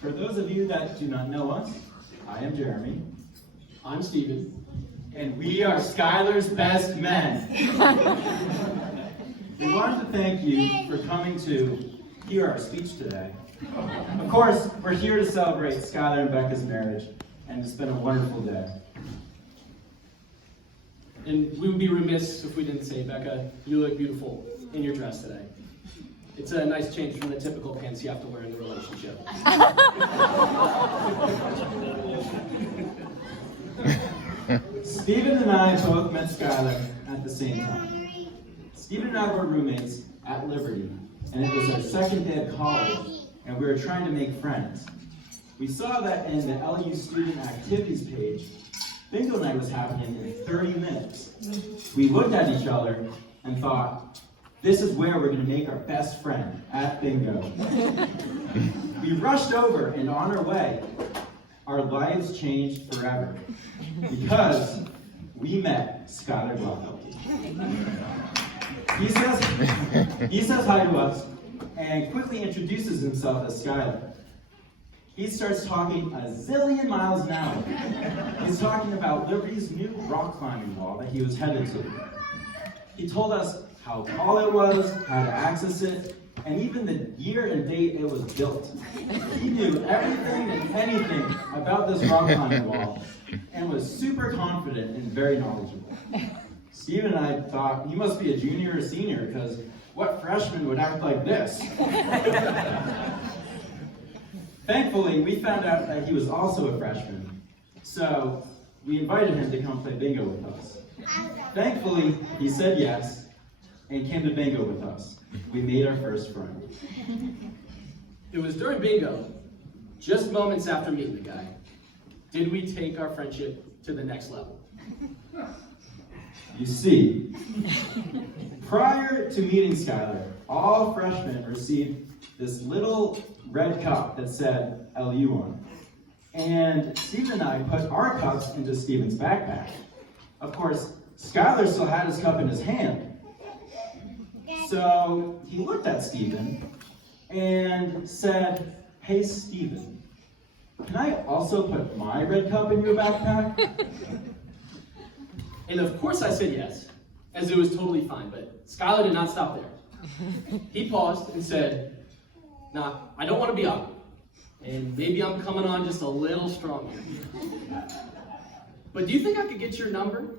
For those of you that do not know us, I am Jeremy. I'm Steven. And we are Skylar's best men. We wanted to thank you for coming to hear our speech today. Of course, we're here to celebrate Skylar and Becca's marriage, and it's been a wonderful day. And we would be remiss if we didn't say, Becca, you look beautiful in your dress today. It's a nice change from the typical pants you have to wear in the relationship. Steven and I both met Skylar at the same time. Steven and I were roommates at Liberty, and it was our second day of college, and we were trying to make friends. We saw that in the LU student activities page, bingo night was happening in 30 minutes. We looked at each other and thought, this is where we're going to make our best friend, at bingo. We rushed over, and on our way, our lives changed forever. Because we met Skylar Glotfelty. He says hi to us and quickly introduces himself as Skylar. He starts talking a zillion miles an hour. He's talking about Liberty's new rock climbing wall that he was headed to. He told us how tall it was, how to access it, and even the year and date it was built. He knew everything and anything about this rock climbing wall and was super confident and very knowledgeable. Steve and I thought he must be a junior or senior, because what freshman would act like this? Thankfully, we found out that he was also a freshman, so we invited him to come play bingo with us. Thankfully, he said yes and came to bingo with us. We made our first friend. It was during bingo, just moments after meeting the guy, did we take our friendship to the next level. You see, prior to meeting Skylar, all freshmen received this little red cup that said LU on it. And Steve and I put our cups into Steven's backpack. Of course, Skylar still had his cup in his hand. So he looked at Steven and said, "Hey Steven, can I also put my red cup in your backpack?" And of course I said yes, as it was totally fine, but Skylar did not stop there. He paused and said, "Nah, I don't want to be awkward, and maybe I'm coming on just a little strong here. But do you think I could get your number?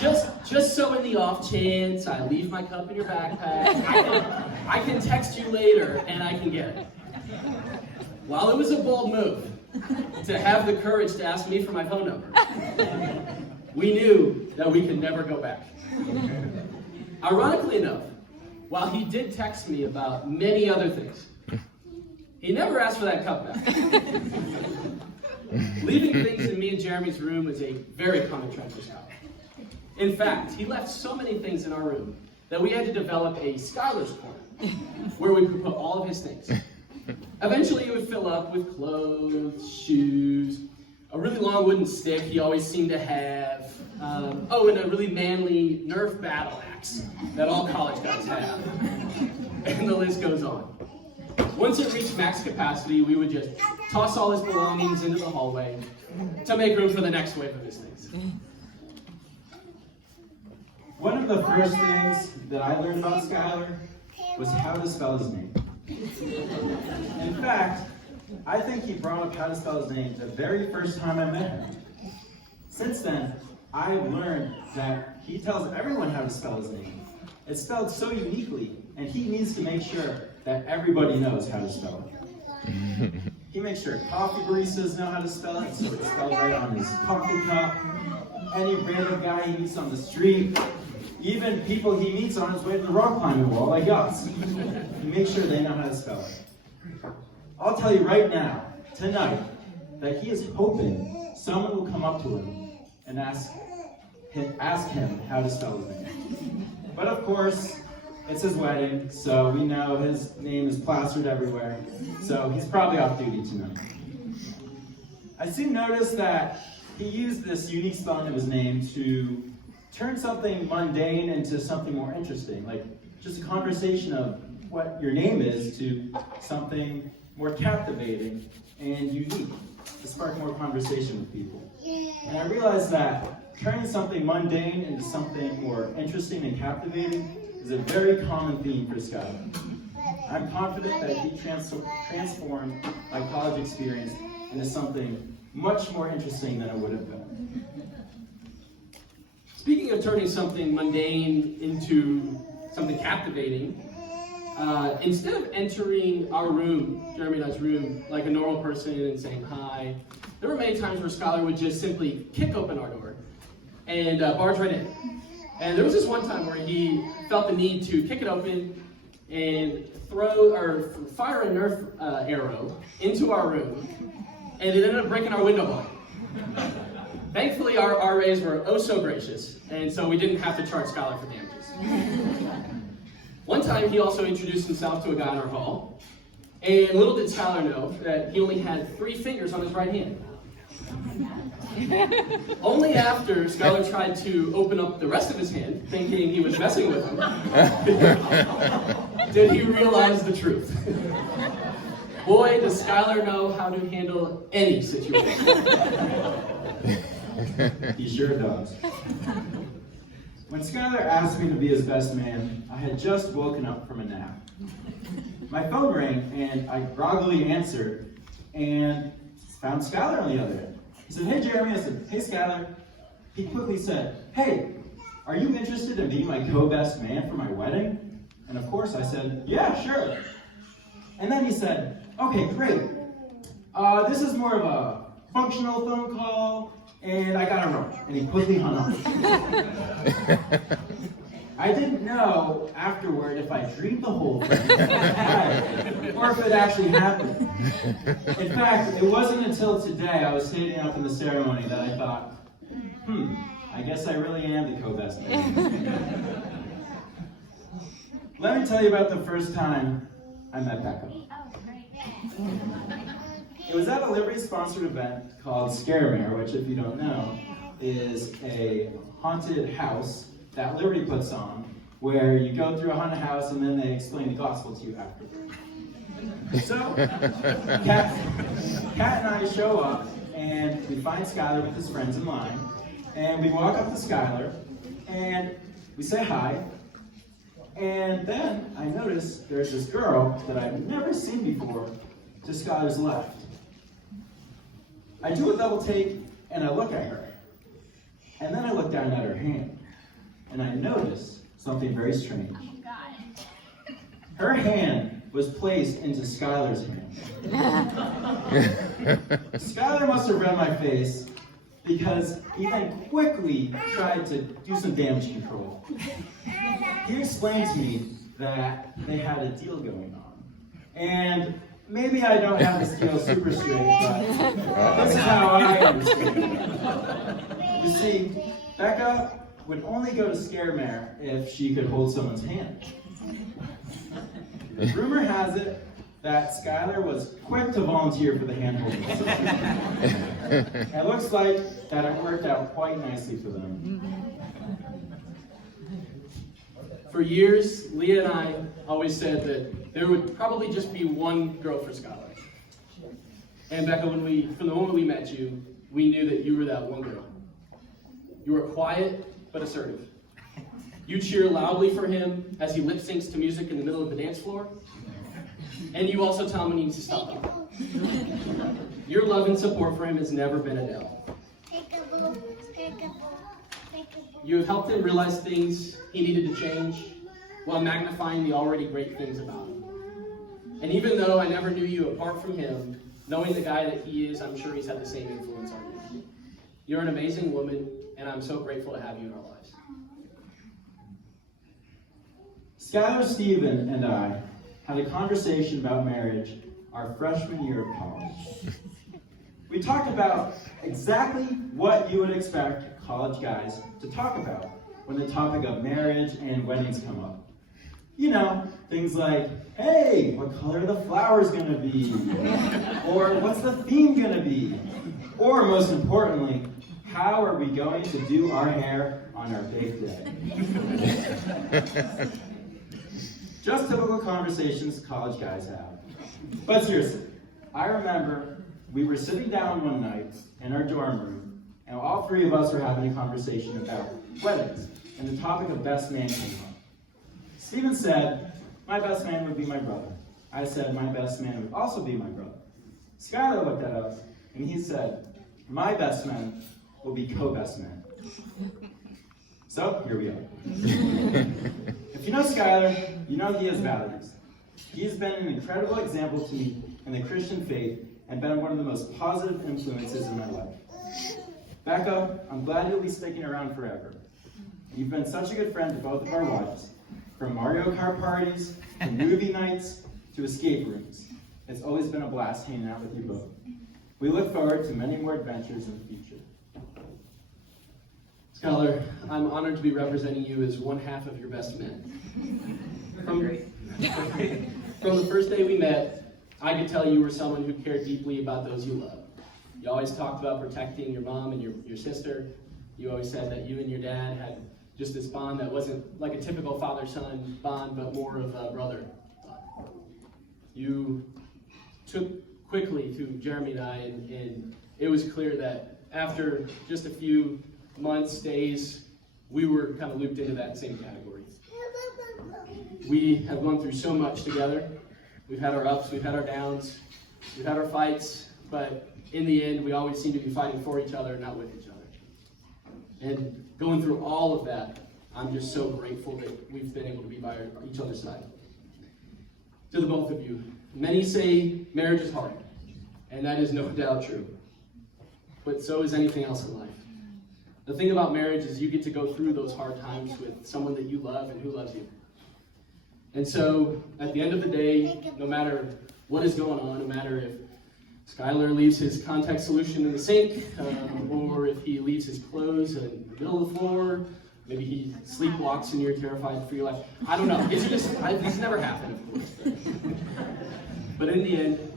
just so in the off chance I leave my cup in your backpack, I can text you later and I can get it." While it was a bold move to have the courage to ask me for my phone number, we knew that we could never go back. Ironically enough, while he did text me about many other things, he never asked for that cup back. Leaving things in me and Jeremy's room was a very common trend for Skylar. In fact, he left so many things in our room that we had to develop a Skylar's corner where we could put all of his things. Eventually, it would fill up with clothes, shoes, a really long wooden stick he always seemed to have, and a really manly Nerf battle axe that all college guys have. And the list goes on. Once it reached max capacity, we would just toss all his belongings into the hallway to make room for the next wave of his things. One of the first things that I learned about Skylar was how to spell his name. In fact, I think he brought up how to spell his name the very first time I met him. Since then, I've learned that he tells everyone how to spell his name. It's spelled so uniquely, and he needs to make sure that everybody knows how to spell it. He makes sure coffee baristas know how to spell it, so it's spelled right on his coffee cup. Any random guy he meets on the street, even people he meets on his way to the rock climbing wall like us, he makes sure they know how to spell it. I'll tell you right now, tonight, that he is hoping someone will come up to him and ask him how to spell his name. But of course, it's his wedding, so we know his name is plastered everywhere, so he's probably off duty tonight. I soon noticed that he used this unique spelling of his name to turn something mundane into something more interesting, like just a conversation of what your name is to something more captivating, and unique to spark more conversation with people. And I realized that turning something mundane into something more interesting and captivating is a very common theme for Skylar. I'm confident that he transformed my college experience into something much more interesting than it would have been. Speaking of turning something mundane into something captivating, instead of entering our room, Jeremy and I's room, like a normal person and saying hi, there were many times where Skylar would just simply kick open our door and barge right in. And there was this one time where he felt the need to kick it open and fire a Nerf arrow into our room, and it ended up breaking our window blind. Thankfully, our RAs were oh so gracious, and so we didn't have to charge Skylar for damages. One time, he also introduced himself to a guy in our hall, and little did Skylar know that he only had 3 fingers on his right hand. Only after Skylar tried to open up the rest of his hand, thinking he was messing with him, did he realize the truth. Boy, does Skylar know how to handle any situation. He sure does. When Skylar asked me to be his best man, I had just woken up from a nap. My phone rang, and I groggily answered, and found Skylar on the other end. He said, "Hey, Jeremy." I said, "Hey, Skylar." He quickly said, "Hey, are you interested in being my co-best man for my wedding?" And of course I said, "Yeah, sure." And then he said, "Okay, great. This is more of a functional phone call, and I gotta run." And he quickly hung up. I didn't know afterward if I dreamed the whole thing, or if it actually happened. In fact, it wasn't until today I was standing up in the ceremony that I thought, I guess I really am the co-best man. Let me tell you about the first time I met Becca. It was at a Liberty-sponsored event called Scaremare, which, if you don't know, is a haunted house that Liberty puts on, where you go through a haunted house and then they explain the gospel to you afterwards. So, Kat and I show up, and we find Skylar with his friends in line, and we walk up to Skylar, and we say hi, and then I notice there's this girl that I've never seen before to Skylar's left. I do a double take, and I look at her, and then I look down at her hand, and I notice something very strange. Her hand was placed into Skylar's hand. Skylar must have read my face, because he then quickly tried to do some damage control. He explained to me that they had a deal going on. And maybe I don't have this deal super straight, but this is how I understand it. You see, Becca would only go to Scaremare if she could hold someone's hand. Rumor has it that Skylar was quick to volunteer for the hand-holding. It looks like that it worked out quite nicely for them. For years, Leah and I always said that there would probably just be one girl for Skylar. And Becca, from the moment we met you, we knew that you were that one girl. You were quiet, but assertive. You cheer loudly for him as he lip syncs to music in the middle of the dance floor. And you also tell him he needs to stop. Your love and support for him has never been a doubt. You have helped him realize things he needed to change while magnifying the already great things about him. And even though I never knew you apart from him, knowing the guy that he is, I'm sure he's had the same influence on you. You're an amazing woman, and I'm so grateful to have you in our lives. Skylar, Steven, and I had a conversation about marriage our freshman year of college. We talked about exactly what you would expect college guys to talk about when the topic of marriage and weddings come up. You know, things like, hey, what color are the flowers going to be? Or what's the theme going to be? Or most importantly, how are we going to do our hair on our big day? Just typical conversations college guys have. But seriously, I remember we were sitting down one night in our dorm room, and all three of us were having a conversation about weddings, and the topic of best man came up. Steven said, my best man would be my brother. I said, my best man would also be my brother. Skylar looked at us, and he said, my best man will be co-best man. So, here we are. If you know Skylar, you know he has values. He has been an incredible example to me in the Christian faith and been one of the most positive influences in my life. Becca, I'm glad you'll be sticking around forever. You've been such a good friend to both of our wives, from Mario Kart parties, to movie nights, to escape rooms. It's always been a blast hanging out with you both. We look forward to many more adventures in the future. Skylar, I'm honored to be representing you as one half of your best men. From the first day we met, I could tell you were someone who cared deeply about those you love. You always talked about protecting your mom and your sister. You always said that you and your dad had just this bond that wasn't like a typical father-son bond, but more of a brother bond. You took quickly to Jeremy and I, and it was clear that after just a few months, days, we were kind of looped into that same category. We have gone through so much together. We've had our ups, we've had our downs, we've had our fights, but in the end, we always seem to be fighting for each other, not with each other. And going through all of that, I'm just so grateful that we've been able to be by each other's side. To the both of you, many say marriage is hard, and that is no doubt true. But so is anything else in life. The thing about marriage is you get to go through those hard times with someone that you love and who loves you. And so, at the end of the day, no matter what is going on, no matter if Skylar leaves his contact solution in the sink, or if he leaves his clothes in the middle of the floor, maybe he sleepwalks and you're terrified for your life. I don't know. It's never happened, of course. But in the end,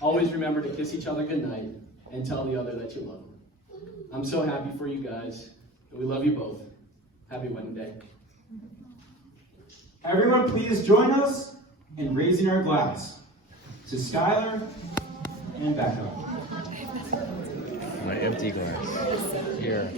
always remember to kiss each other goodnight and tell the other that you love them. I'm so happy for you guys, and we love you both. Happy wedding day. Everyone, please join us in raising our glass to Skylar and Becca. My empty glass. Here.